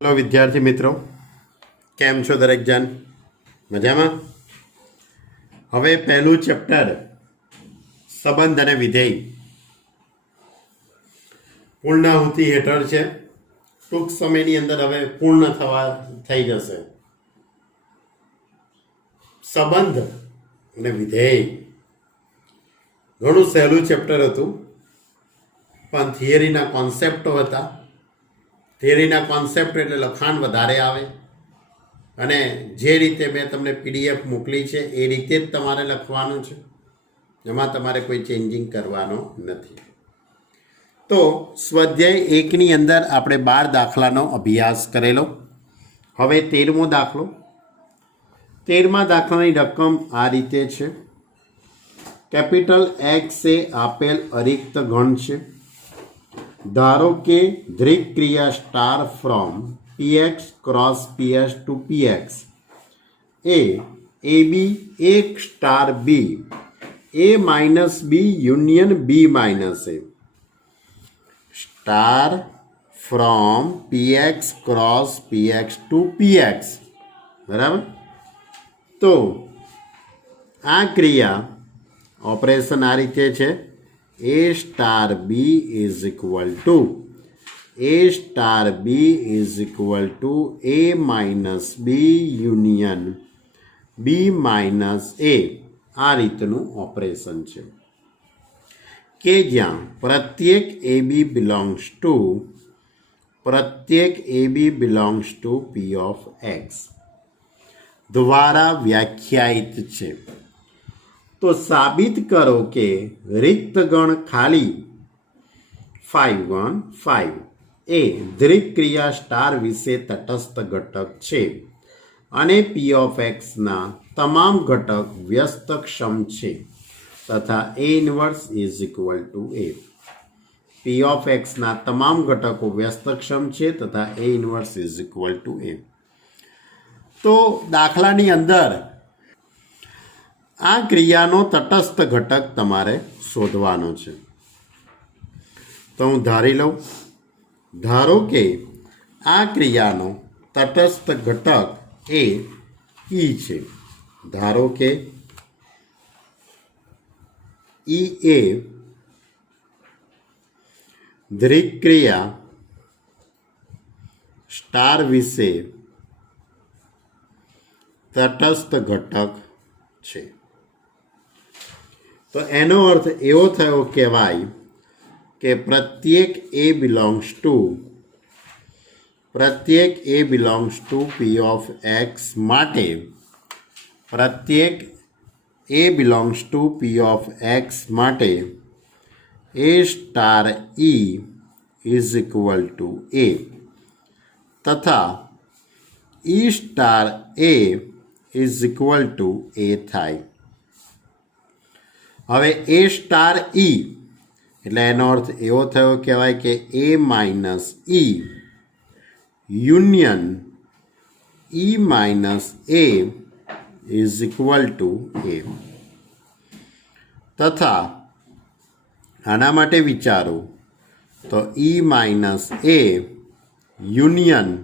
Hello विद्यार्थी मित्रों, केम छो दरेक जन? मजामां? हवे पहलू चेप्टर संबंध अने विधेय पूर्णाहुति हेठळ छे। टूंक समयनी अंदर हवे पूर्ण थई जशे। संबंध अने विधेय घणुं सहेलुं चेप्टर हतुं, पण थियरीना कॉन्सेप्टो हता। थियरीना कॉन्सेप्ट एटले लखाण वधारे आवे अने जे रीते मैं तमने पीडीएफ मोकली छे ए रीते ज तमारे लखवानुं छे। एमां तमारे कोई चेन्जिंग करवानो नथी। तो स्वाध्याय 1 नी अंदर आपणे 12 दाखलानो अभ्यास करेलो। हवे 13मो दाखलो। 13मा दाखलानी रकम आ रीते छे। कैपिटल एक्स ए आपेल अरिक्त गण छे। धारो के दरेक क्रिया star from px cross ps to px A B एक star B A minus B union B minus A star from px cross px to px बराबर। तो आ क्रिया ऑपरेशन आ रीते छे। A star B is equal to A minus B union B minus A आ रीतनु ऑपरेशन है के ज्यां प्रत्येक A B belongs to P of X द्वारा व्याख्यायित है। तो साबित करो कि रिक्त गण खाली 5 1 5 ए दरेक क्रिया स्टार विषे तटस्थ घटक छे अने पी ऑफ एक्स ना तमाम घटक व्यस्तक्षम छे तथा A inverse is equal to A. P of X ना तमाम घटको व्यस्तक्षम छे तथा A inverse is equal to A. तो दाखलानी अंदर आ क्रियानो तटस्थ घटक तमारे शोधवानो छे। तो हूँ धारी लऊं। धारो के आ क्रियानो तटस्थ घटक ए ई छे। धारो के ई ए दरेक क्रिया स्टार विषे तटस्थ घटक छे। तो एनो अर्थ एवो थयो कहेवाय के प्रत्येक A belongs to P of X माटे A star E is equal to A तथा E star A is equal to A थाय। हवे ए स्टार ई એટલે એનો અર્થ એવો થયો કહેવાય કે A minus E union E minus A is equal to A તથા આના માટે વિચારો તો E minus A union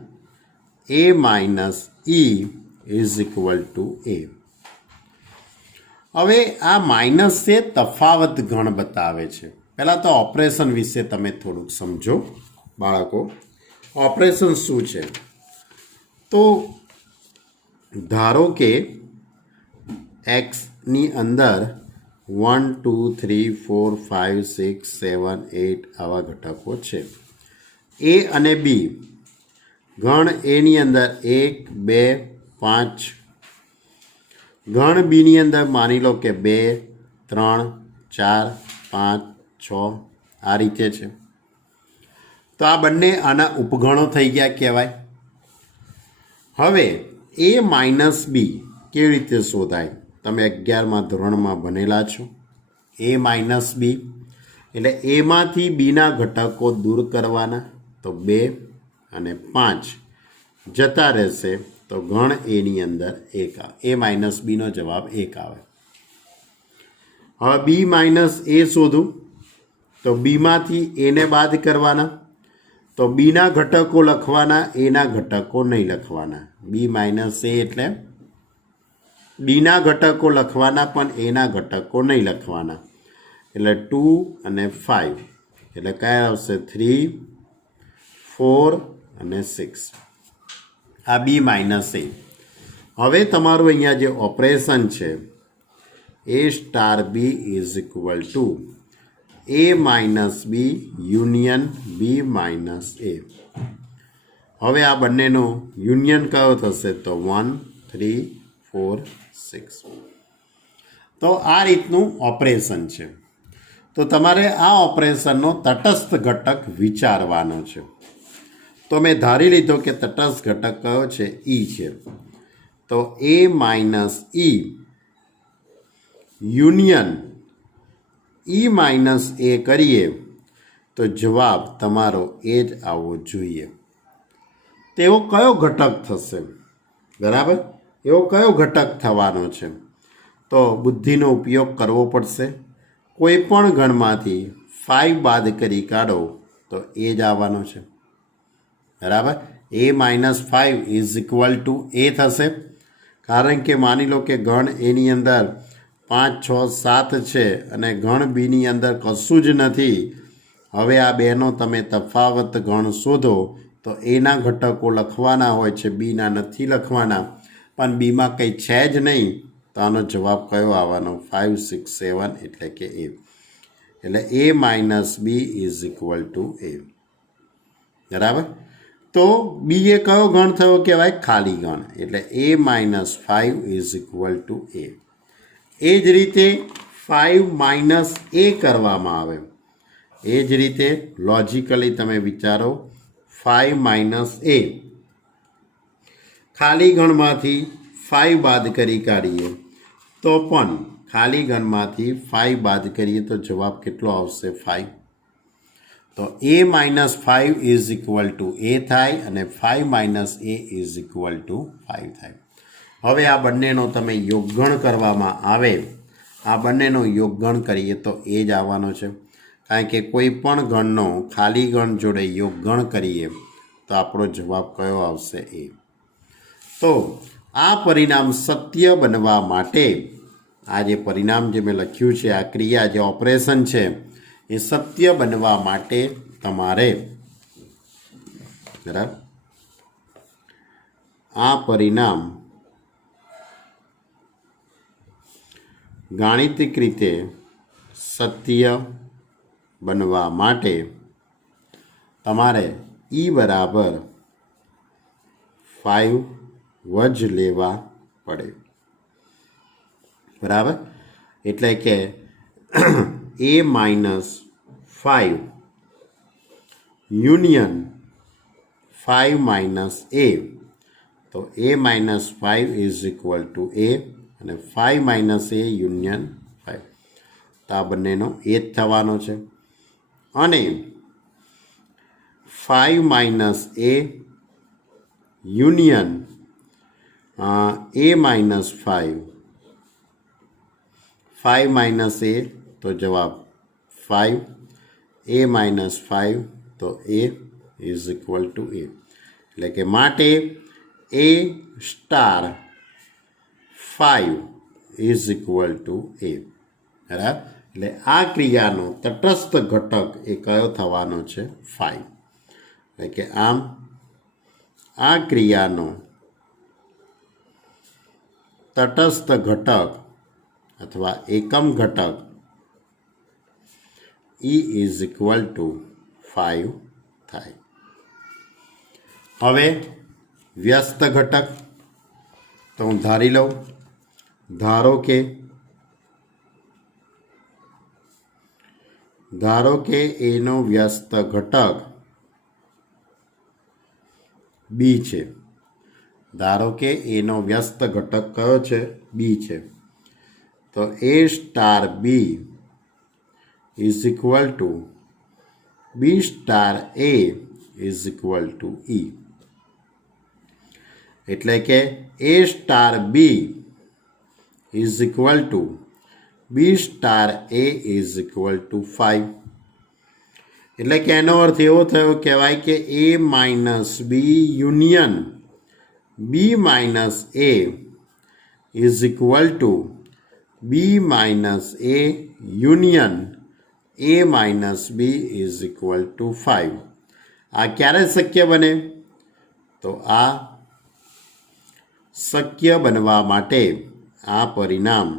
A minus E is equal to A. હવે આ માઇનસ છે તફાવત ગણ બતાવે છે। પહેલાં તો ઓપરેશન વિશે તમે થોડુંક સમજો બાળકો। ઓપરેશન શું છે? તો ધારો કે એક્સની અંદર 1 2 3 4 5 6 7 8 આવા ઘટકો છે। એ અને બી ગણ એની અંદર 1 2 5 गण बी नी अंदर मानी लो कि 2 3 4 5 6 आ रीते छे। तो आ बंने आना उपगणों थई गया कहेवाय। हवे ए माइनस बी केवी रीते शोधाय? तमे 11मा धोरणमां भणेला छो। ए माइनस बी एटले ए मांथी बी ना घटको दूर करवाना। तो 2 અને 5 जता रहेशे तो गण ए नी अंदर 1 आवे। ए माइनस बी नो जवाब 1 आवे। हवे बी माइनस ए शोधू तो बी मांथी ए ने बाद करवाना। તો બીના ઘટકો લખવાના, એના ઘટકો નહીં લખવાના. બી માઇનસ એ એટલે બીના ઘટકો લખવાના પણ એના ઘટકો નહીં લખવાના. એટલે 2 અને 5 એટલે કયા આવશે? 3, 4 અને 6. આ બી માઇનસ એ. હવે તમારું અહીંયા જે ઓપરેશન છે A star B is equal to A minus B union B minus A. હવે આ બંનેનો યુનિયન કયો થશે? તો 1, 3, 4, 6. તો આ રીતનું ઓપરેશન છે. તો તમારે આ ઓપરેશનનો તટસ્થ ઘટક વિચારવાનો છે. તો મેં ધારી લીધો કે તટસ્થ ઘટક કયો છે? ઈ છે. તો એ minus E union E minus એ કરીએ તો જવાબ તમારો એ જ આવવો જોઈએ. તેવો કયો ઘટક થશે? બરાબર, એવો કયો ઘટક થવાનો છે? તો બુદ્ધિનો ઉપયોગ કરવો પડશે. કોઈ પણ ગણમાંથી 5 બાદ કરી કાઢો તો એ જ આવવાનો છે. બરાબર, એ minus 5 is equal to A થશે. કારણ કે માની લો કે ગણ એની અંદર 5, 6, 7 છે અને ગણ બીની અંદર કશું જ નથી. હવે આ બેનો તમે તફાવત ગણ શોધો તો એના ઘટકો લખવાના હોય છે, બીના નથી લખવાના. પણ બીમાં કંઈ છે જ નહીં તો આનો જવાબ કયો આવવાનો? 5, 6, 7 એટલે કે એ. એટલે A minus B is equal to A. બરાબર, તો બી એ કયો ગણ થયો કહેવાય? ખાલી ગણ. એટલે A minus 5 is equal to એ. એ જ રીતે 5 માઇનસ એ કરવામાં આવે. એ જ રીતે લોજિકલી તમે વિચારો, 5 માઇનસ એ, ખાલી ગણમાંથી 5 બાદ કરી કાઢીએ તો પણ ખાલી ગણમાંથી 5 બાદ કરીએ તો જવાબ કેટલો આવશે? 5. તો એ minus 5 is equal to A થાય અને 5 minus A is equal to 5 થાય. હવે આ બંનેનો તમે યોગગણ કરવામાં આવે, આ બંનેનો યોગગણ કરીએ તો એ જ આવવાનો છે. કારણ કે કોઈ પણ ગણનો ખાલી ગણ જોડે યોગગણ કરીએ તો આપણો જવાબ કયો આવશે? એ. તો આ પરિણામ સત્ય બનવા માટે, આ જે પરિણામ જે મેં લખ્યું છે, આ ક્રિયા જે ઓપરેશન છે એ સત્ય બનવા માટે તમારે બરાબર આ પરિણામ ગાણિતિક રીતે સત્ય બનવા માટે તમારે ઈ બરાબર 5 જ લેવા પડે. બરાબર, એટલે કે A minus 5 union 5 minus A. તો એ માઇનસ 5 ઇઝ ઇક્વલ ટુ એ અને 5 માઇનસ એ યુનિયન 5. તો આ બંનેનો એ જ થવાનો છે. અને 5 minus A union A minus 5, 5 minus A તો જવાબ 5, એ માઇનસ 5 તો એ ઇઝ ઇક્વલ ટુ એ. એટલે કે માટે એ star 5 is equal to A. બરાબર, એટલે આ ક્રિયાનો તટસ્થ ઘટક એ કયો થવાનો છે? 5. એટલે કે આમ આ ક્રિયાનો તટસ્થ ઘટક અથવા એકમ ઘટક ઈ ઇઝ ઇક્વલ ટુ 5 થાય. હવે વ્યસ્ત ઘટક તો હું ધારી લઉં. ધારો કે એનો વ્યસ્ત ઘટક બી છે. ધારો કે એનો વ્યસ્ત ઘટક કયો છે? બી છે. તો A star B is equal to B star A is equal to E. એટલે કે A star B is equal to B star A is equal to 5. એટલે કે એનો અર્થ એવો થયો કહેવાય કે A minus B union B minus A is equal to B minus A union A minus B is equal to 5. આ ક્યારે શક્ય બને? તો આ શક્ય બનવા માટે આ પરિણામ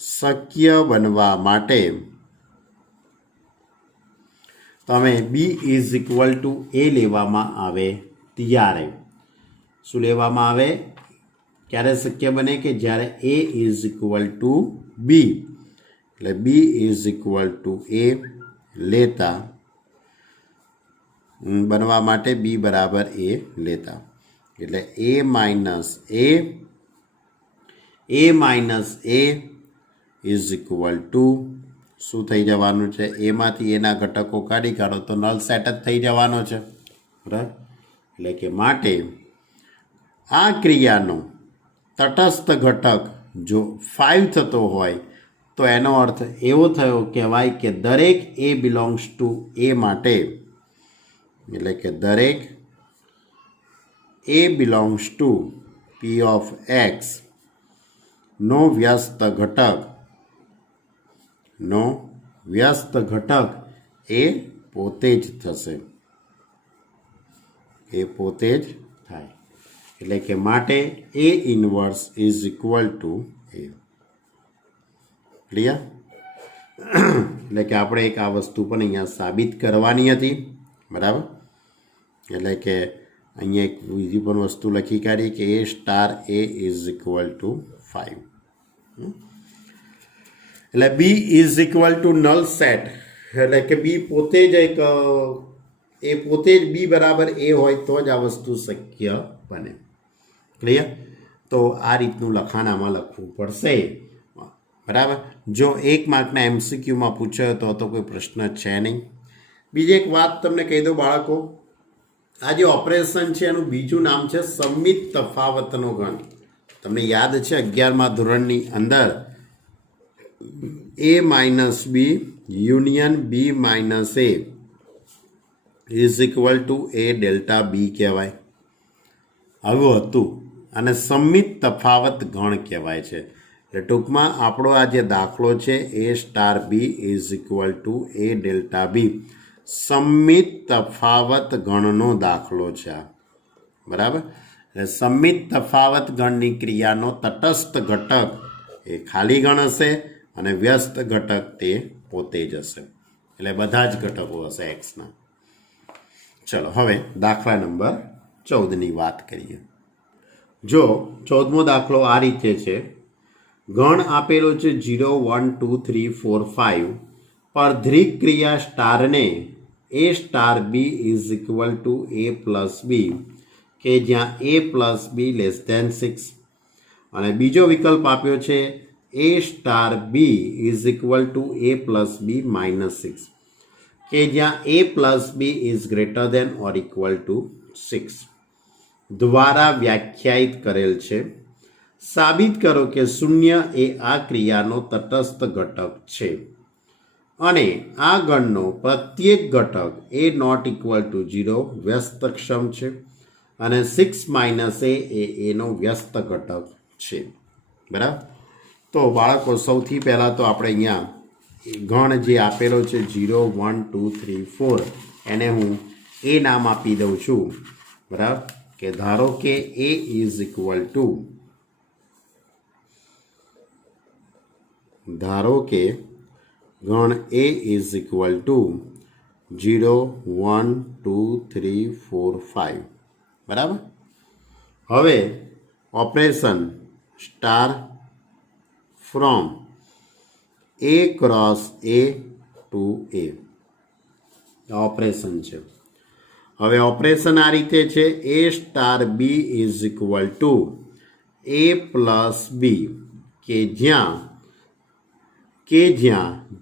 શક્ય બનવા માટે તમે બી ઇઝ ઇક્વલ ટુ એ લેવામાં આવે ત્યારે શું લેવામાં આવે? ક્યારે શક્ય બને? કે જ્યારે A is equal to B, એટલે B is equal to A લેતા બનવા માટે બી બરાબર એ લેતા, એટલે A minus A is equal to શું થઈ જવાનું છે? એમાંથી એના ઘટકો કાઢી કાઢો તો નલ સેટ જ થઈ જવાનો છે, બરાબર. એટલે કે માટે આ ક્રિયાનો તટસ્થ ઘટક જો 5 થતો હોય તો એનો અર્થ એવો થયો કહેવાય કે દરેક એ બિલોંગ્સ ટુ એ માટે, એટલે કે દરેક A belongs to P of X નો વ્યસ્ત ઘટક એ પોતે જ થશે, એ પોતે જ થાય. એટલે કે માટે A inverse is equal to A. Clear? એટલે કે આપણે એક આ વસ્તુ પણ અહીંયા સાબિત કરવાની હતી, બરાબર. એટલે કે અહીંયા એક બીજી પણ વસ્તુ લખી કાઢી કે A star A is equal to 5. એટલે B is equal to null set, એટલે કે બી પોતે જ બી બરાબર એ હોય તો જ આ વસ્તુ શક્ય બને. ક્લિયર? તો આ રીતનું લખાણ આમાં લખવું પડશે, બરાબર. જો 1 માર્કના MCQમાં પૂછાયો તો કોઈ પ્રશ્ન છે નહીં. બીજી એક વાત તમને કહી દઉં બાળકો, આ જે ઓપરેશન છે એનું બીજું નામ છે સંમિત તફાવતનો ગણ. તમને યાદ છે 11મા ધોરણની અંદર A minus B union B minus A is equal to A delta B કહેવાય, આવું હતું. અને સંમિત તફાવત ગણ કહેવાય છે. એટલે ટૂંકમાં આપણો આ જે દાખલો છે A star B is equal to A delta B સંમિત તફાવત ગણનો દાખલો છે આ, બરાબર. એટલે સંમિત તફાવત ગણની ક્રિયાનો તટસ્થ ઘટક એ ખાલી ગણ હશે અને વ્યસ્ત ઘટક તે પોતે જ હશે, એટલે બધા જ ઘટકો હશે એક્સના. ચલો હવે દાખલા નંબર 14ની વાત કરીએ. જો 14મો દાખલો આ રીતે છે, ગણ આપેલો છે 0 1 2 3 4 5 પર દ્વિક ક્રિયા સ્ટારને A star B is equal to A plus B, કે જ્યાં A plus B less than 6, અને બીજો વિકલ્પ આપ્યો છે A star B is equal to A plus B minus 6, કે જ્યાં A plus B is greater than or equal to 6 દ્વારા વ્યાખ્યાયિત કરેલ છે. સાબિત કરો કે 0 એ આ ક્રિયાનો તટસ્થ ઘટક છે અને આ ગણનો પ્રત્યેક ઘટક એ નોટ ઇક્વલ ટુ 0 વ્યસ્તક્ષમ છે અને 6 માઇનસ એ એનો વ્યસ્ત ઘટક છે, બરાબર. તો બાળકો સૌથી પહેલાં તો આપણે અહીંયા ગણ જે આપેલો છે 0 1 2 3 4 એને હું એ નામ આપી દઉં છું, બરાબર. કે ધારો કે એ ઇઝ ઇક્વલ ટુ, ધારો કે ગણ એ ઇઝ ઇક્વલ ટુ 0 1 2 3 4 5, બરાબર. હવે operation star from A cross A to A operation છે. હવે ઓપરેશન આ રીતે છે, A star B is equal to A plus B, કે જ્યાં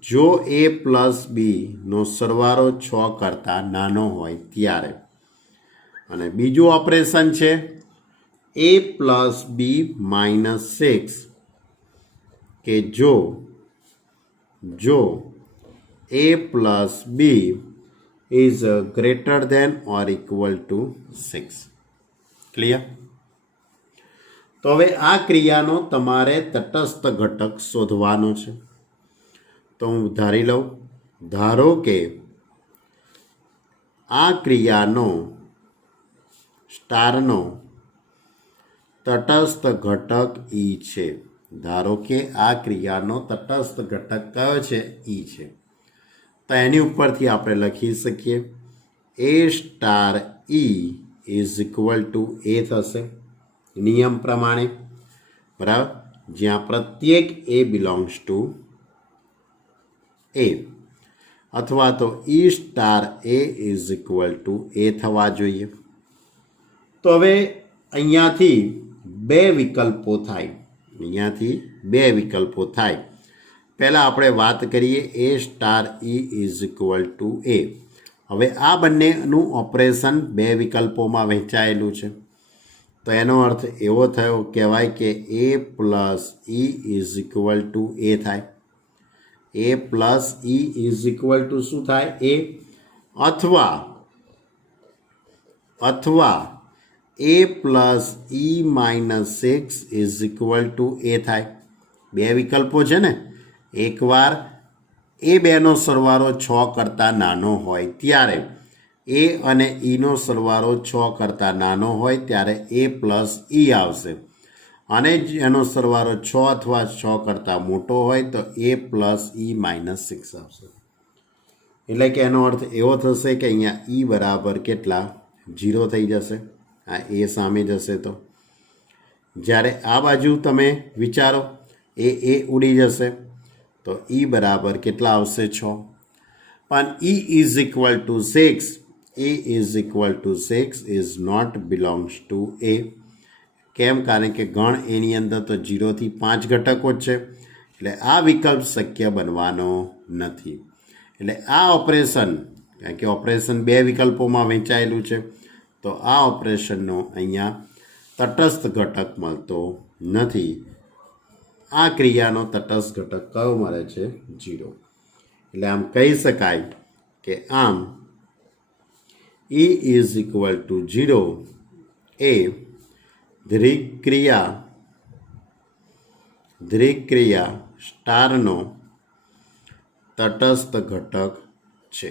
જો એ પ્લસ બીનો સરવાળો 6 કરતાં નાનો હોય ત્યારે. અને બીજું ઓપરેશન છે એ પ્લસ બી માઇનસ 6, કે જો a plus b is greater than or equal to 6. Clear? તો હવે આ ક્રિયાનો તમારે તટસ્થ ઘટક શોધવાનો છે. તો હું ધારી લઉં, ધારો કે આ ક્રિયાનો સ્ટારનો તટસ્થ ઘટક ઈ છે. ધારો કે આ ક્રિયાનો તટસ્થ ઘટક કયો છે? ઈ છે. તો એની ઉપરથી આપણે લખી શકીએ A star E is equal to A થશે નિયમ પ્રમાણે, બરાબર, જ્યાં પ્રત્યેક એ બિલોંગ્સ ટુ એ, અથવા તો E star A is equal to A થવા જોઈએ. તો હવે અહીંયાથી બે વિકલ્પો થાય. પહેલાં આપણે વાત કરીએ A star E is equal to A. હવે આ બંનેનું ઓપરેશન બે વિકલ્પોમાં વહેંચાયેલું છે. તો એનો અર્થ એવો થયો કહેવાય કે A plus E is equal to A થાય. A plus E is equal to શું થાય? એ. અથવા A plus E minus 6 is equal to A થાય. બે વિકલ્પો છે ને. એકવાર એ બેનો સરવાળો 6 કરતાં નાનો હોય ત્યારે, એ અને ઈનો સરવાળો 6 કરતાં નાનો હોય ત્યારે એ પ્લસ ઈ આવશે, અને એનો સરવાળો 6 અથવા 6 કરતાં મોટો હોય તો એ પ્લસ ઈ માઇનસ 6 આવશે. એટલે કે એનો અર્થ એવો થશે કે અહીંયા ઈ બરાબર કેટલા? 0 થઈ જશે. આ એ સામે જશે. તો જ્યારે આ બાજુ તમે વિચારો, એ ઉડી જશે તો ઈ બરાબર કેટલા આવશે? 6. પણ E is equal to 6, A is equal to 6 is not belongs to A. કેમ? કારણ કે ગણ એની અંદર તો 0થી 5 ઘટકો જ છે. એટલે આ વિકલ્પ શક્ય બનવાનો નથી. એટલે આ ઓપરેશન, કારણ કે ઓપરેશન બે વિકલ્પોમાં વહેંચાયેલું છે, તો આ ઓપરેશનનો અહીંયા તટસ્થ ઘટક મળતો નથી. આ ક્રિયાનો તટસ્થ ઘટક કયો મળે છે? 0. એટલે આમ કહી શકાય કે આમ ઈ ઇઝ ઇક્વલ ટુ 0 એ દરેક ક્રિયા સ્ટારનો તટસ્થ ઘટક છે.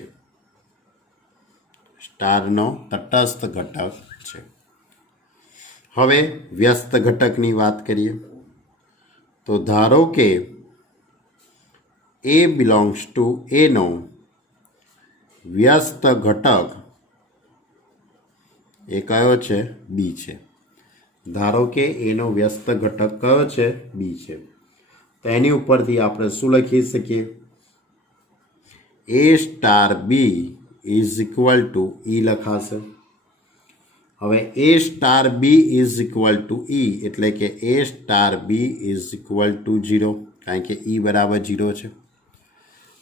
હવે વ્યસ્ત ઘટકની વાત કરીએ. તો ધારો કે એ બિલોંગ્સ ટુ એનો વ્યસ્ત ઘટક એ કયો છે? બી છે. ધારો કે એનો વ્યસ્ત ઘટક કયો છે? બી છે. તો એની ઉપરથી આપણે શું લખી શકીએ? A star B is equal to E લખાશે. હવે A star B is equal to E એટલે કે A star B is equal to 0, કારણ કે ઈ બરાબર 0 છે.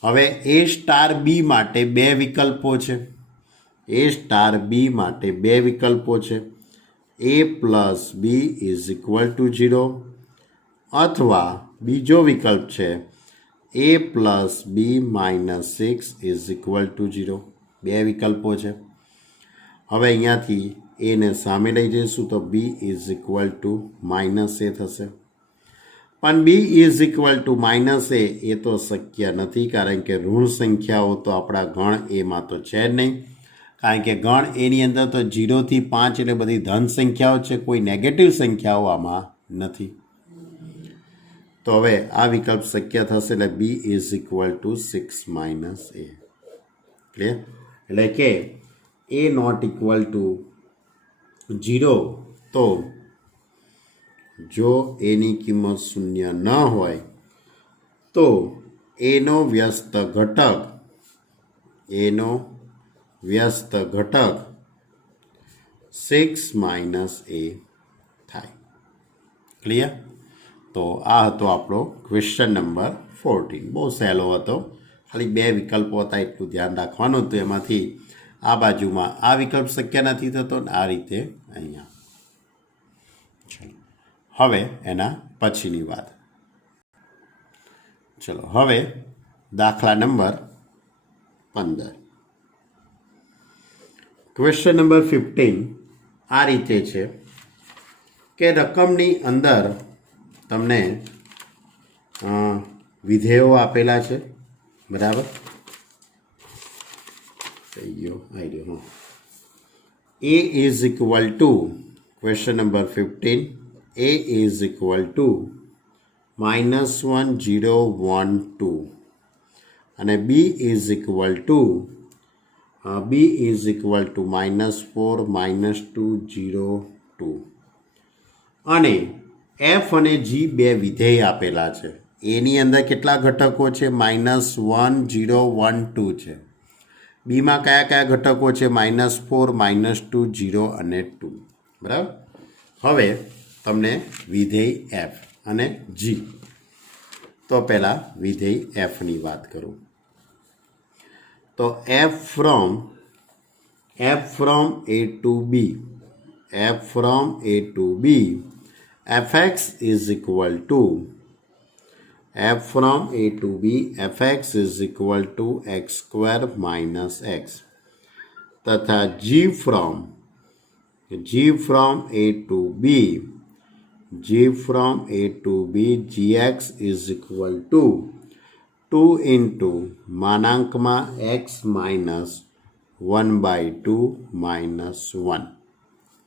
હવે એ સ્ટાર બી માટે બે વિકલ્પો છે. A plus B is equal to 0, અથવા બીજો વિકલ્પ છે A plus B minus 6 is equal to 0. બે વિકલ્પો છે. હવે અહીંયાથી એને સામે લઈ જઈશું તો B is equal to minus A થશે. પણ B is equal to minus A તો શક્ય નથી, કારણ કે ઋણ સંખ્યાઓ તો આપણા ગણ એમાં તો છે જ નહીં. કારણ કે ગણ એની અંદર તો 0થી 5 એટલે બધી ધન સંખ્યાઓ છે, કોઈ નેગેટિવ સંખ્યાઓ આમાં નથી. તો હવે આ વિકલ્પ શક્ય થશે. એટલે B is equal to 6 minus A. Clear? એટલે કે એ નોટ ઇક્વલ ટુ 0, તો જો એની કિંમત 0 ન હોય તો એનો વ્યસ્ત ઘટક 6 માઇનસ એ થાય. ક્લિયર? તો આ હતો આપણો ક્વેશ્ચન નંબર 14. બહુ સહેલો હતો, ખાલી બે વિકલ્પો હતા એટલું ધ્યાન રાખવાનું હતું. એમાંથી આ બાજુમાં આ વિકલ્પ શક્ય નથી થતો ને આ રીતે અહીંયા. ચલો હવે એના પછીની વાત. ચલો હવે દાખલા નંબર 15. ક્વેશ્ચન નંબર 15 આ રીતે છે કે રકમની અંદર તમને વિધેયો આપેલા છે, બરાબર? થઈ ગયો, આવી ગયો. A is equal to, question number 15, A is equal to -1 0 1 2 અને B is equal to -4 -2 0 2 અને F અને G બે વિધેય આપેલા છે. એની અંદર કેટલા ઘટકો છે? -1 0 1 2 છે. બીમાં કયા કયા ઘટકો છે? -4 -2 0 અને 2, બરાબર? હવે તમને વિધેય F અને G. તો પહેલાં વિધેય Fની વાત કરું તો F from A to B, fx is equal to x square minus x તથા G from A to B gx is equal to 2 into x minus 1/2 minus 1.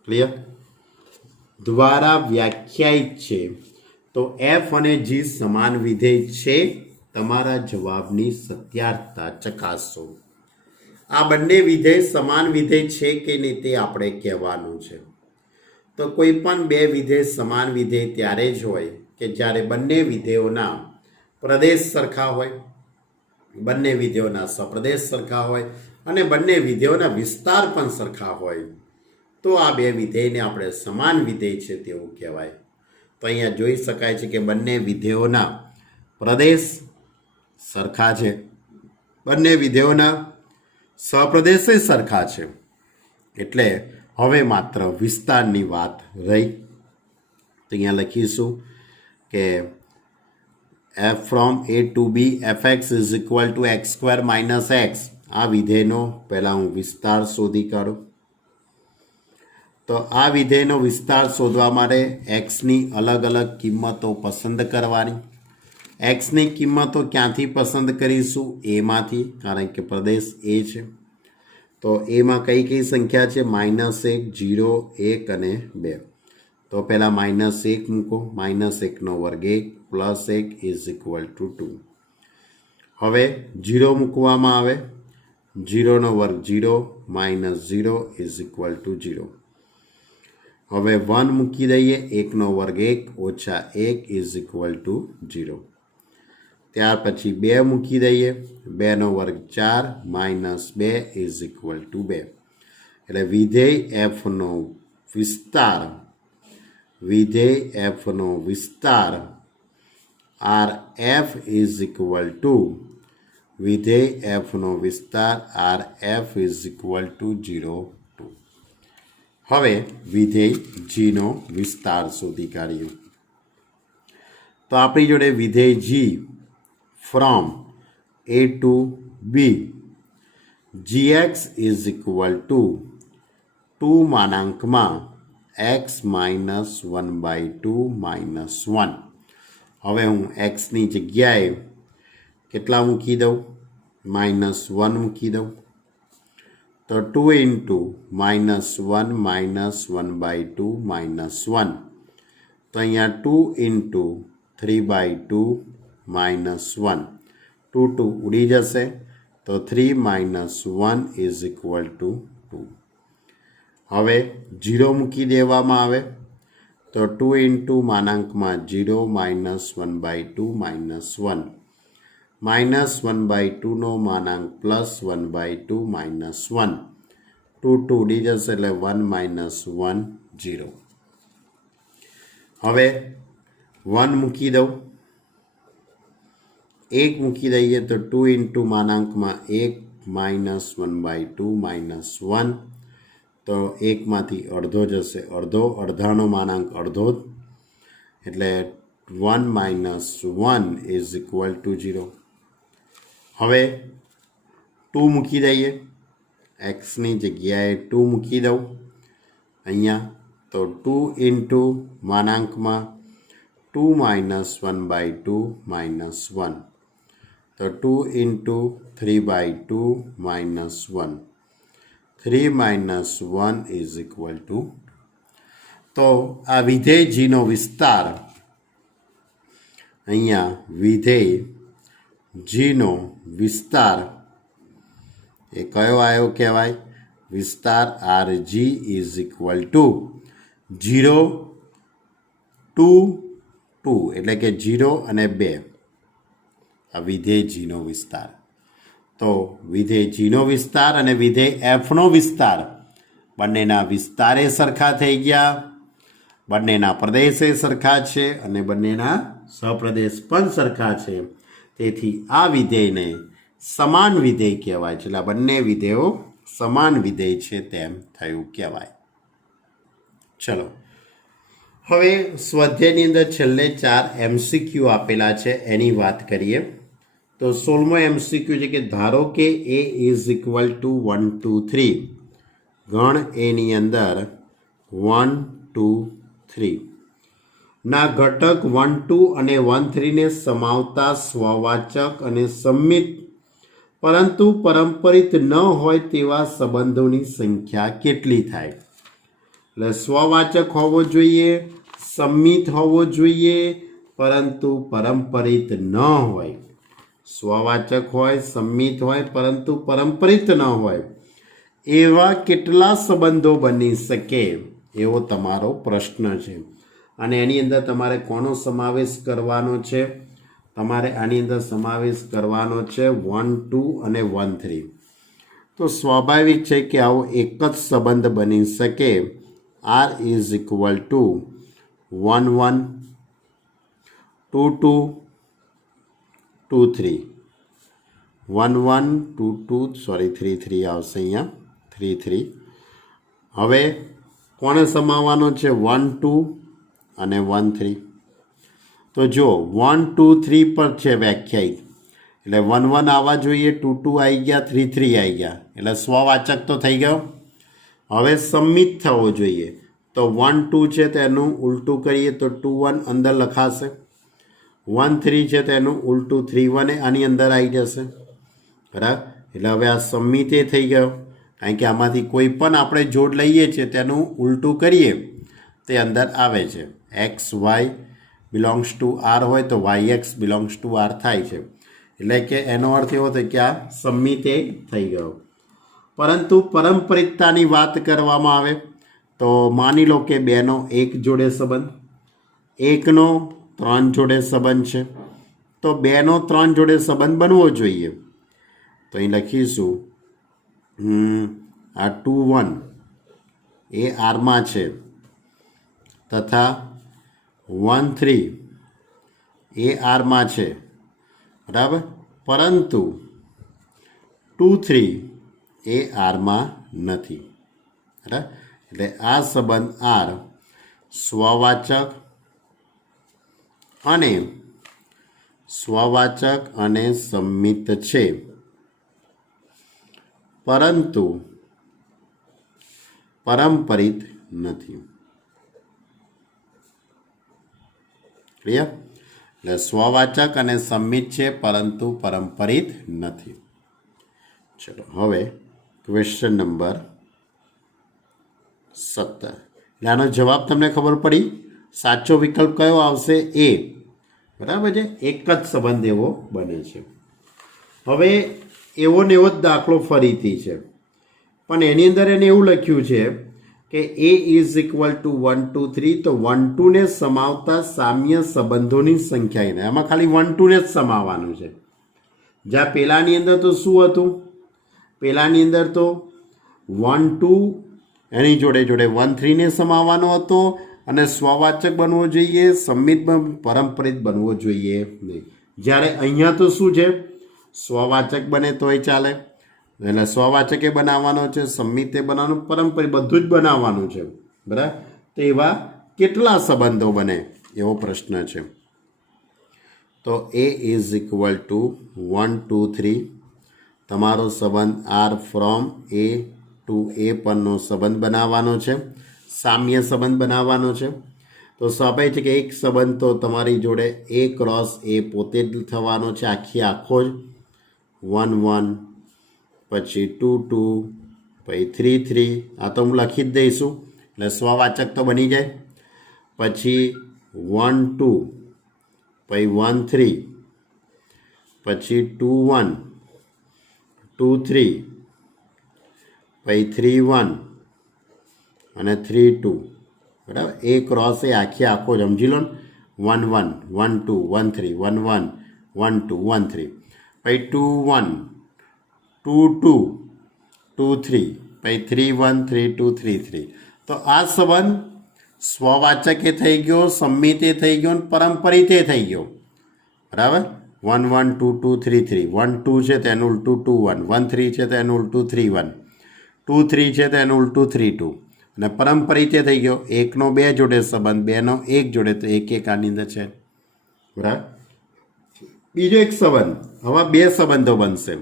Clear? દ્વારા વ્યાખ્યાયિત છે. તો F અને G સમાન વિધેય છે. તમારા જવાબની સત્યાર્થતા ચકાસો. આ બંને વિધેય સમાન વિધેય છે કે નહીં તે આપણે કહેવાનું છે. તો કોઈ પણ બે વિધેય સમાન વિધેય ત્યારે જ હોય કે જ્યારે બંને વિધેયોના પ્રદેશ સરખા હોય, બંને વિધેયોના સપ્રદેશ સરખા હોય અને બંને વિધેયોના વિસ્તાર પણ સરખા હોય. તો આ બે વિધેયને આપણે સમાન વિધેય છે તેવું કહેવાય. તો અહીંયા જોઈ શકાય છે કે બંને વિધેયોના પ્રદેશ સરખા છે, બંને વિધેયોના સપ્રદેશે સરખા છે. એટલે હવે માત્ર વિસ્તારની વાત રહી. તો અહીંયા લખીશું કે F from A to B fx is equal to x square minus x. આ વિધેયનો પહેલાં હું વિસ્તાર શોધી કાઢું. તો આ વિધેયનો વિસ્તાર શોધવા માટે એક્સની અલગ અલગ કિંમતો પસંદ કરવાની. એક્સની કિંમતો ક્યાંથી પસંદ કરીશું? એમાંથી, કારણ કે પ્રદેશ એ છે. તો એમાં કઈ કઈ સંખ્યા છે? -1 0 1 અને 2. તો પહેલાં -1 મૂકો, -1 વર્ગ 1 + 1 ઇઝ ઇક્વલ ટુ 2. હવે 0 મૂકવામાં આવે, 0 વર્ગ 0 -0 ઇઝ ઇક્વલ ટુ 0. હવે 1 મૂકી દઈએ, 1 વર્ગ 1 - 1 ઇઝ ઇક્વલ ટુ 0. ત્યાર પછી 2 મૂકી દઈએ, 2 વર્ગ 4 -2 ઇઝ ઇક્વલ ટુ 2. એટલે વિધેય Fનો વિસ્તાર RF is equal two RF is equal to 0 2. હવે વિધેય Gનો વિસ્તાર શોધી કાઢીએ. તો આપણી જોડે વિધેય G from A to B gx is equal to 2 x minus 1/2 minus 1. હવે હું xની જગ્યાએ કેટલા મૂકી દઉં? -1 મૂકી દઉં. તો 2 into -1 minus 1/2 minus 1. તો અહીંયા 2 into 3/2 minus 1. 2 ઉડી જશે. તો 3 minus 1 is equal to 2. હવે 0 મૂકી દેવામાં આવે. તો 2 into -0 minus 1/2 minus 1. -1/2 નો માનાંક +1/2 minus 1. 2 ઉડી જશે એટલે 1 minus 1 0. હવે 1 મૂકી દઉં, 1 મૂકી દઈએ તો 2 into -1 minus 1/2 minus 1. તો 1માંથી અડધો જશે, અડધાનો માનાંક અડધો, એટલે 1 minus 1 is equal to 0. હવે 2 મૂકી દઈએ, એક્સની જગ્યાએ 2 મૂકી દઉં અહીંયા, તો 2 ઇન્ટુ માનાંકમાં 2 માઇનસ 1/2 માઇનસ 1, તો 2 into 3/2 minus 1, 3 minus 1 is equal two, તો આ વિધેય જીનો વિસ્તાર, અહીંયા વિધેય જીનો વિસ્તાર એ કયો આવ્યો કહેવાય? વિસ્તાર R G is equal to 0, 2, 2 એટલે કે 0 અને 2, આ વિધેય જીનો વિસ્તાર. તો વિધેય જીનો વિસ્તાર અને વિધેય એફનો વિસ્તાર બંનેના વિસ્તારે સરખા થઈ ગયા, બંનેના પ્રદેશે સરખા છે અને બંનેના સહપ્રદેશ પણ સરખા છે. તેથી આ વિધેયને સમાન વિધેય કહેવાય છે. એટલે બંને વિધેયો સમાન વિધેય છે તેમ થયું કહેવાય. ચલો હવે સ્વાધ્યાયની અંદર છેલ્લે 4 MCQ આપેલા છે એની વાત કરીએ. તો 16મો MCQ છે કે ધારો કે A ઇઝ ઇક્વલ ટુ 1, 2, 3, ગણ એની અંદર 1, 2, 3 ના ઘટક 1, 2 અને 1, 3 ને સમાવતા સ્વવાચક અને સંમિત પરંતુ પરંપરિત ન હોય તેવા સંબંધોની સંખ્યા કેટલી થાય? એટલે સ્વવાચક હોવો જોઈએ, સંમિત હોવો જોઈએ, પરંતુ પરંપરિત ન હોય. સ્વવાચક હોય, સંમિત હોય, પરંતુ પરંપરિત ન હોય એવા કેટલા સંબંધો બની શકે એવો તમારો પ્રશ્ન છે. અને એની અંદર તમારે કોનો સમાવેશ કરવાનો છે? તમારે આની અંદર સમાવેશ કરવાનો છે 1, 2 અને 1, 3. તો સ્વાભાવિક છે કે આવો એક જ સંબંધ બની શકે. R is equal to 1, 1, 2, 2, 2, 3, 1, 1, 2, 2, sorry 3, 3 આવશે અહીંયા, 3, 3. હવે કોને સમાવવાનો છે? 1, 2 અને 1, 3. તો જો 1, 2, 3 પર છે વ્યાખ્યાયિત, એટલે 1, 1 આવવા જોઈએ, 2, 2 આવી ગયા, 3, 3 આવી ગયા, એટલે સ્વવાચક તો થઈ ગયો. હવે સંમિત થવો જોઈએ, તો 1, 2 છે તો એનું ઉલટું કરીએ તો 2, 1 અંદર લખાશે. 1, 3 છે તો એનું ઉલટું 3, 1 આની અંદર આવી જશે. બરાબર? એટલે હવે આ સંમિત એ થઈ ગયો, કારણ કે આમાંથી કોઈ પણ આપણે જોડ લઈએ છીએ તેનું ઉલટું કરીએ તે અંદર આવે છે. X Y belongs to R હોય તો Y X belongs to R થાય છે. એટલે કે એનો અર્થ એવો થાય કે આ સંમિત એ થઈ ગયો. પરંતુ પરંપરિતતાની વાત કરવામાં આવે તો માની લો કે 2નો 1 જોડે સંબંધ, 1નો 3 જોડે સંબંધ છે, તો 2નો 3 જોડે સંબંધ બનવો જોઈએ. તો અહીં લખીશું આ 2, 1 એ આરમાં છે, તથા 1, 3 એ આરમાં છે. બરાબર? પરંતુ 2, 3 એ આરમાં નથી. બરાબર? એટલે આ સંબંધ આર સ્વવાચક અને સંમિત છે, પરંતુ પરંપરિત નથી. ક્લિયર? એટલે સ્વવાચક અને સંમિત છે પરંતુ પરંપરિત નથી. ચલો હવે ક્વેશ્ચન નંબર 17. એટલે આનો જવાબ તમને ખબર પડી. સાચો વિકલ્પ કયો આવશે? એ. બરાબર છે? એક જ સંબંધ એવો બને છે. હવે એવો ને એવો જ દાખલો ફરીથી છે, પણ એની અંદર એને એવું લખ્યું છે કે A ઇઝ ઇક્વલ ટુ 1, 2, 3, તો 1, 2 ને સમાવતા સામ્ય સંબંધોની સંખ્યા એને, આમાં ખાલી 1, 2 ને જ સમાવવાનું છે. જ્યાં પેલાની અંદર તો શું હતું? પેલાની અંદર તો 1, 2 એની જોડે 1, 3 ને સમાવવાનો હતો અને સ્વવાચક બનવો જોઈએ, સંમિત પરંપરિત બનવો જોઈએ નહીં. જ્યારે અહીંયા તો શું છે? સ્વવાચક બને તોય ચાલે, એટલે સ્વવાચકે બનાવવાનો છે, સંમિતે બનાવવાનું, પરંપરિત બધું જ બનાવવાનું છે. બરાબર? તો એવા કેટલા સંબંધો બને એવો પ્રશ્ન છે. તો A ઇઝ ઇક્વલ ટુ 1, 2, 3, તમારો સંબંધ આર ફ્રોમ એ ટુ એ પરનો સંબંધ બનાવવાનો છે, સામ્ય સંબંધ બનાવવાનો છે. તો સ્વાભાવિક છે કે એક સંબંધ તો તમારી જોડે એ ક્રોસ એ પોતે જ થવાનો છે, આખો જ 1 1, પછી 2 2, પછી 3 3. આ તો હું લખી જ દઈશું એટલે સ્વવાચક તો બની જાય. પછી 1 2, પછી 1 3, પછી 2 1, 2 3, પછી 3 1 અને 3 2. બરાબર. એ ક્રોસ એ આખો જ સમજી લો ને. 1 1 1 2 1 3 1 1 1 2 1 3, પછી 2 1 2 2 2 3, પછી 3 1 3 2 3 3. તો આ સંબંધ સ્વવાચકે થઈ ગયો, સંમિતે થઈ ગયો અને પરંપરિતે થઈ ગયો. બરાબર. 1 1 2 2 3 3, 1 2 છે તો એનું ઉલટું 2 1, 1 3 છે તો એનું ઉલટું 3 1, 2 3 છે તો એનું ઉલટું 3 2. અને પરંપરિતે થઈ ગયો. એકનો બે જોડે સંબંધ, બેનો એક જોડે, તો એક એક આની અંદર છે. બરાબર. બીજો એક સંબંધ, હવે બે સંબંધો બનશે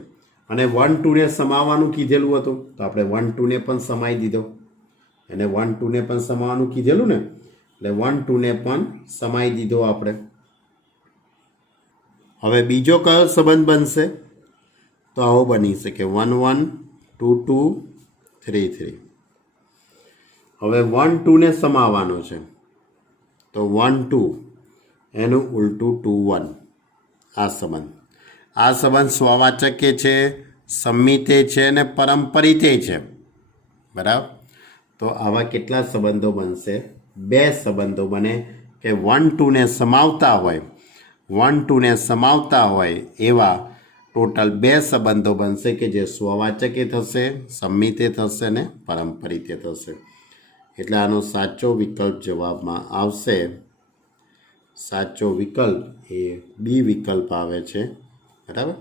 અને 1 2 ને સમાવવાનું કીધેલું હતું તો આપણે 1 2 ને પણ સમાવી દીધો. એને 1 2 ને પણ સમાવવાનું કીધેલું ને, એટલે 1 2 ને પણ સમાવી દીધો આપણે. હવે બીજો કયો સંબંધ બનશે? તો આવો બની શકે 1 1 2 2 3 3. હવે 1 2 ને સમાવવાનો છે તો 1 2 એનું ઉલટું 2 1. આ સંબંધ સ્વવાચકે છે, સંમિતે છે અને પરંપરિતે છે. બરાબર. તો આવા કેટલા સંબંધો બનશે? બે સંબંધો બને કે 1 2 ને સમાવતા હોય, 1 2 ને સમાવતા હોય એવા ટોટલ બે સંબંધો બનશે કે જે સ્વવાચકે થશે, સંમિતે થશે ને પરંપરિતે થશે. એટલે આનો સાચો વિકલ્પ જવાબમાં આવશે. સાચો વિકલ્પ એ બી વિકલ્પ આવે છે. બરાબર.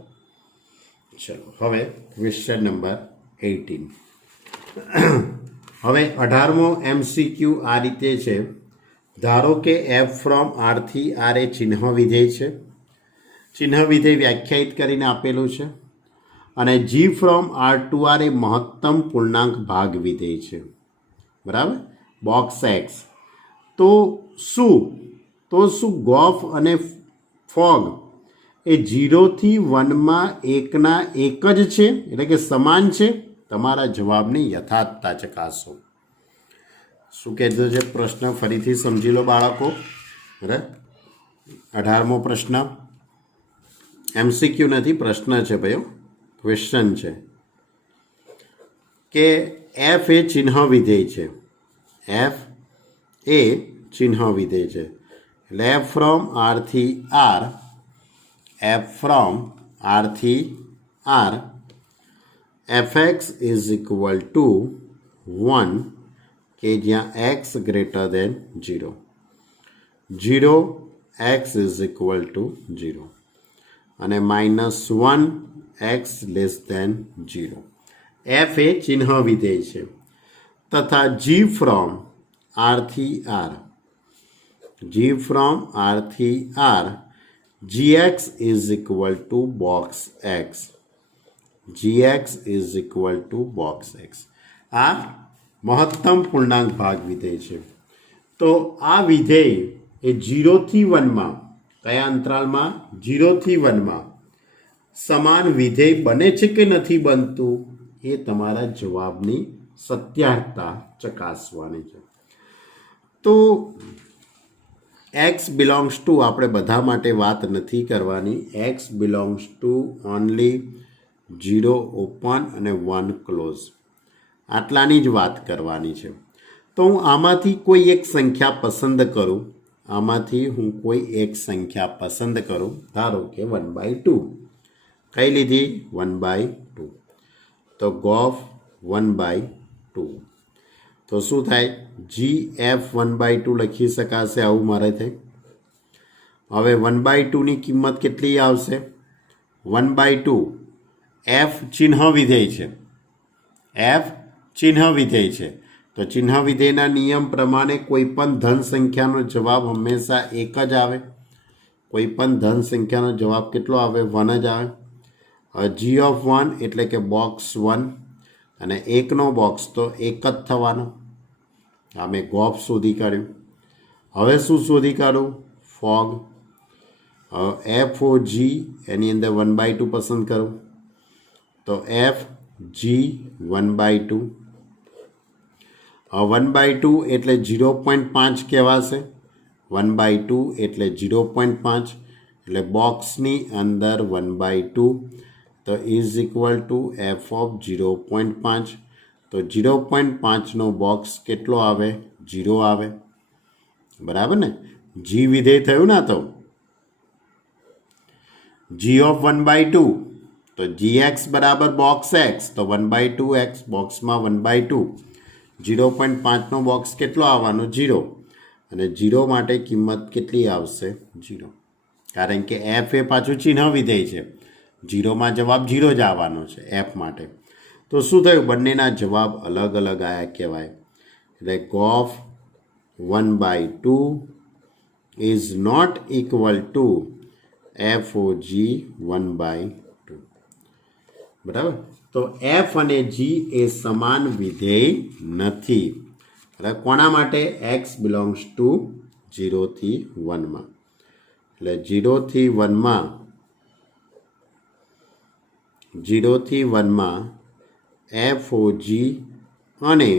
ચલો હવે ક્વેશ્ચન નંબર 18. હવે 18મો MCQ આ રીતે છે. ધારો કે એફ ફ્રોમ આર થી આર એ ચિહ્ન વિધેય છે. ચિહ્ન વિધેય વ્યાખ્યાયિત કરીને આપેલું છે અને જી ફ્રોમ આર ટુ આર એ મહત્તમ પૂર્ણાંક ભાગ વિધેય છે. બરાબર. Box x. તો શું ગોફ અને ફોગ એ 0થી 1માં એકના એક જ છે, એટલે કે સમાન છે? તમારા જવાબની યથાર્થતા ચકાસો. શું કહેતો છે પ્રશ્ન? ફરીથી સમજી લો બાળકો. બરાબર. 18મો પ્રશ્ન MCQ નથી, પ્રશ્ન છે ભાઈઓ, ક્વેશ્ચન છે કે એફ એ ચિહ્ન વિધેય છે. એફ એ ચિહ્ન વિધેય છે. એટલે એફ ફ્રોમ આર થી આર, એફ ફ્રોમ આર થી R fx is equal to 1 કે જ્યાં x greater than 0, 0 x is equal to 0 અને -1 x લેસ દેન 0. f એ ચિહ્ન વિધેય છે તથા g ફ્રોમ આર થી આર, g ફ્રોમ આર થી R gx is equal to box x, gx is equal to box x. આ મહત્તમ પૂર્ણાંક ભાગ વિધેય છે. તો આ વિધેય એ 0થી 1માં, કયા અંતરાલમાં? 0થી 1માં સમાન વિધેય બને છે કે નથી બનતું એ તમારા જવાબની સત્યાર્થતા ચકાસવાની છે. તો x બિલોંગ્સ ટુ આપણે બધા માટે વાત નથી કરવાની. x belongs to only 0 open અને 1 ક્લોઝ, આટલાની જ વાત કરવાની છે. તો હું આમાંથી કોઈ એક સંખ્યા પસંદ કરું, ધારો કે 1/2. કઈ લીધી? 1/2. તો ગોફ 1/2. તો શું થાય? GF 1/2 લખી શકાશે આવું મારે થાય. હવે 1/2 ની કિંમત કેટલી આવશે? 1/2 f ચિહ્ન વિધેય છે. f ચિહ્ન વિધેય છે તો ચિહ્ન વિધેયના નિયમ પ્રમાણે કોઈ પણ ધન સંખ્યાનો જવાબ હંમેશા એક જ આવે. કોઈ પણ ધન સંખ્યાનો જવાબ કેટલો આવે? 1 જ આવે. જી ઓફ 1 એટલે કે બોક્સ 1 અને એકનો બોક્સ તો એક જ થવાનો. આ મેં ગોફ શોધી કાઢ્યું. હવે શું શોધી કાઢું? ફોગ. એફ ઓ જી એની અંદર 1/2 પસંદ કરું તો એફ જી 1/2. 1/2 એટલે 0.5 કહેવાશે. 1/2 એટલે 0.5 એટલે બોક્સની અંદર 1/2 તો is equal to F of 0.5. તો 0.5નો બોક્સ કેટલો આવે? 0 આવે. બરાબર ને? જી વિધેય થયું ને. તો જી ઓફ 1/2 તો જી એક્સ બરાબર બોક્સ એક્સ તો 1/2 એક્સ બોક્સમાં 1/2. 0.5નો બોક્સ કેટલો આવવાનો? 0. અને 0 માટે કિંમત કેટલી આવશે? 0. કારણ કે એફ એ પાછું ચિહ્ન વિધેય છે. 0માં જવાબ 0 જ આવવાનો છે એફ માટે. તો શું થયું? બંનેના જવાબ અલગ અલગ આવ્યા કહેવાય. એટલે G O F 1/2 is not equal to F O G 1/2. બરાબર. તો એફ અને જી એ સમાન વિધેય નથી. બરાબર. કોના માટે? એક્સ બિલોંગ્સ ટુ 0 થી 1માં. એટલે 0 થી 1માં એફ ઓ જી અને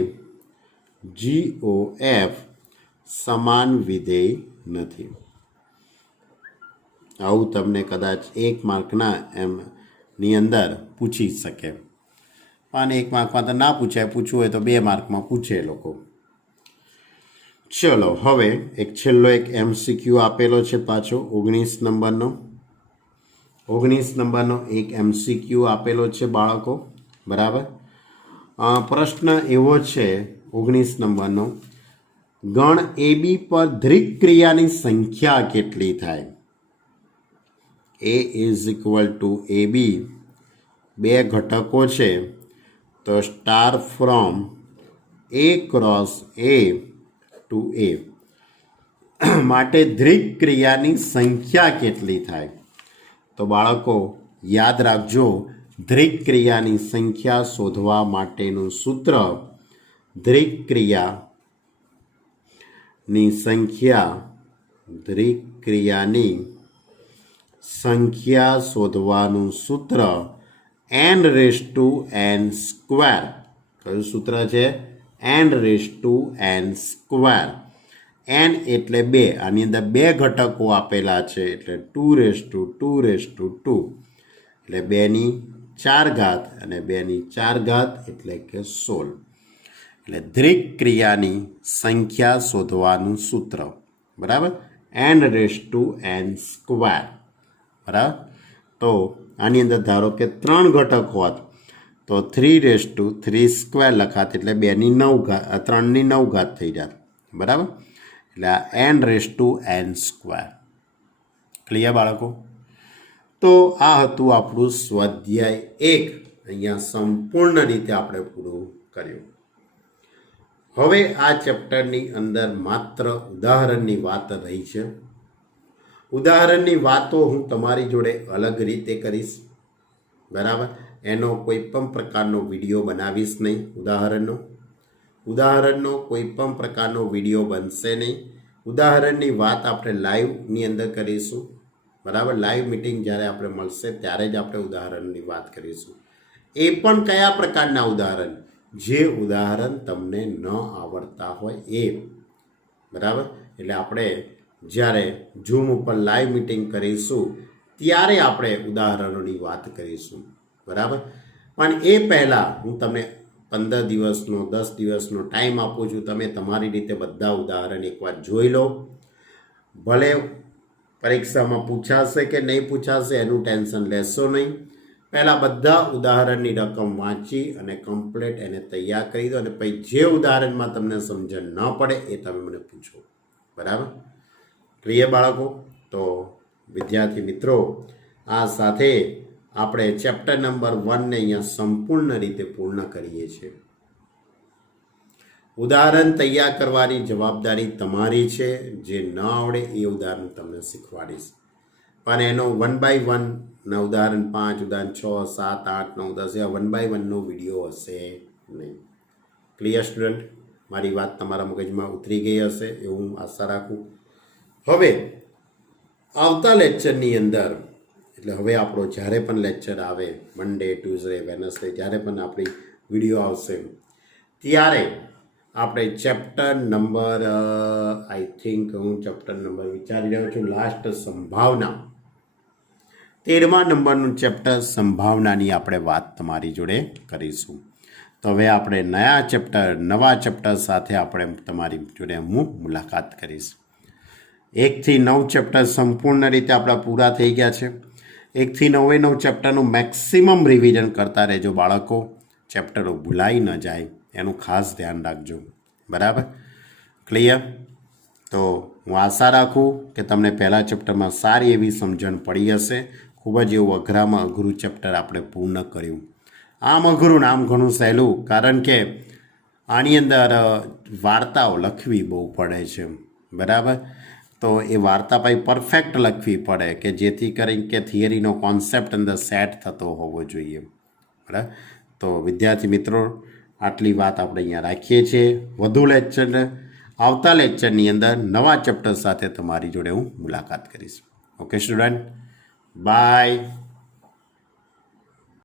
જી ઓ એફ સમાન વિધેય નથી. આવું તમને કદાચ 1 માર્કના એમની અંદર પૂછી શકે. પણ 1 માર્કમાં તો ના પૂછાય, પૂછવું હોય તો 2 માર્કમાં પૂછે લોકો. ચલો હવે એક છેલ્લો એક MCQ આપેલો છે પાછો 19 નંબરનો. 19 નંબરનો એક MCQ આપેલો છે બાળકો. બરાબર. પ્રશ્ન એવો છે 19 નંબરનો, ગણ AB પર દ્વિક ક્રિયાની સંખ્યા કેટલી થાય? A is equal to AB. 2 ઘટકો છે તો star from A cross A to A માટે દ્વિક ક્રિયાની સંખ્યા કેટલી થાય? તો બાળકો યાદ રાખજો, દ્વિક ક્રિયાની સંખ્યા શોધવા માટેનું સૂત્ર દ્વિક ક્રિયાની સંખ્યા શોધવાનું સૂત્ર n⁻n². કયું સૂત્ર છે? n⁻n². n એટલે 2. આની અંદર 2 ઘટકો આપેલા છે એટલે 2⁻²⁴ એટલે 2 ની 4 ઘાત અને 2 ની 4 ઘાત એટલે કે 16. એટલે દ્વિક ક્રિયાની સંખ્યા શોધવાનું સૂત્ર. બરાબર. n⁻n². બરાબર. તો આની અંદર ધારો કે 3 ઘટક હોત તો 3⁻³ લખાત એટલે 2 ની 9 ઘાત 3 ની 9 ઘાત થઈ જાત. બરાબર. એટલે આ n⁻n². ક્લિયર બાળકો? તો આ હતું આપણું સ્વાધ્યાય 1. અહીંયા સંપૂર્ણ રીતે આપણે પૂરું કર્યું. હવે આ ચેપ્ટરની અંદર માત્ર ઉદાહરણની વાત રહી છે. ઉદાહરણની વાતો હું તમારી જોડે અલગ રીતે કરીશ. બરાબર. એનો કોઈ પણ પ્રકારનો વિડીયો બનાવીશ નહીં. ઉદાહરણનો કોઈ પણ પ્રકારનો વિડીયો બનશે નહીં. ઉદાહરણની વાત આપણે લાઈવની અંદર કરીશું. બરાબર. લાઈવ મિટિંગ જ્યારે આપણે મળશે ત્યારે જ આપણે ઉદાહરણની વાત કરીશું. એ પણ કયા પ્રકારના ઉદાહરણ? જે ઉદાહરણ તમને ન આવડતા હોય એ. બરાબર. એટલે આપણે જ્યારે ઝૂમ ઉપર લાઈવ મિટિંગ કરીશું ત્યારે આપણે ઉદાહરણોની વાત કરીશું. બરાબર. પણ એ પહેલાં હું તમને 15 દિવસનો 10 દિવસનો ટાઈમ આપું છું. તમે તમારી રીતે બધા ઉદાહરણ એકવાર જોઈ લો. ભલે પરીક્ષામાં પૂછાશે કે નહીં પૂછાશે એનું ટેન્શન લેશો નહીં. પહેલાં બધા ઉદાહરણની રકમ વાંચી અને કમ્પ્લીટ એને તૈયાર કરી દો અને પછી જે ઉદાહરણમાં તમને સમજણ ન પડે એ તમે મને પૂછો. બરાબર. પ્રિય બાળકો, તો વિદ્યાર્થી મિત્રો, આ સાથે આપણે ચેપ્ટર નંબર 1ને અહીંયા સંપૂર્ણ રીતે પૂર્ણ કરીએ છીએ. ઉદાહરણ તૈયાર કરવાની જવાબદારી તમારી છે. જે ન આવડે એ ઉદાહરણ તમને શીખવાડીશ. પણ એનો 1 બાય 1 ઉદાહરણ 5, ઉદાહરણ 6, 7, 8, 9, 10 એવા 1 બાય 1નો વિડીયો હશે નહીં. Clear student? મારી વાત તમારા મગજમાં ઉતરી ગઈ હશે એવું હું આશા રાખું. હવે આવતા લેક્ચરની અંદર, એટલે હવે આપણો જ્યારે પણ લેક્ચર આવે, મંડે, ટ્યુઝડે, વેનસડે, જ્યારે પણ આપણી વિડીયો આવશે ત્યારે આપણે ચેપ્ટર નંબર આઈ થિંક હું ચેપ્ટર નંબર વિચારી રહ્યો છું, લાસ્ટ સંભાવના, 13મા નંબરનું ચેપ્ટર સંભાવનાની આપણે વાત તમારી જોડે કરીશું. તો હવે આપણે નવા ચેપ્ટર સાથે આપણે તમારી જોડે હું મુલાકાત કરીશ. 1 થી 9 ચેપ્ટર સંપૂર્ણ રીતે આપણા પૂરા થઈ ગયા છે. 1 થી 9 ચેપ્ટરનું મેક્સિમમ રિવિઝન કરતા રહેજો બાળકો. ચેપ્ટરો ભૂલાઈ ન જાય એનું ખાસ ધ્યાન રાખજો. બરાબર? ક્લિયર? તો હું આશા રાખું કે તમને પહેલા ચેપ્ટરમાં સારી એવી સમજણ પડી હશે. ખૂબ જ એવું અઘરામાં અઘરું ચેપ્ટર આપણે પૂર્ણ કર્યું. આમ અઘરું ને આમ ઘણું સહેલું, કારણ કે આની અંદર વાર્તાઓ લખવી બહુ પડે છે. બરાબર? તો એ વાર્તા પછી પરફેક્ટ લખવી પડે કે જેથી કરીને કે થિયરીનો કોન્સેપ્ટ અંદર સેટ થતો હોવો જોઈએ. બરાબર? તો વિદ્યાર્થી મિત્રો, આટલી વાત આપણે અહીંયા રાખીએ છીએ. વધુ લેક્ચર આવતા લેક્ચરની અંદર નવા ચેપ્ટર સાથે તમારી જોડે હું મુલાકાત કરીશ. Okay student, by.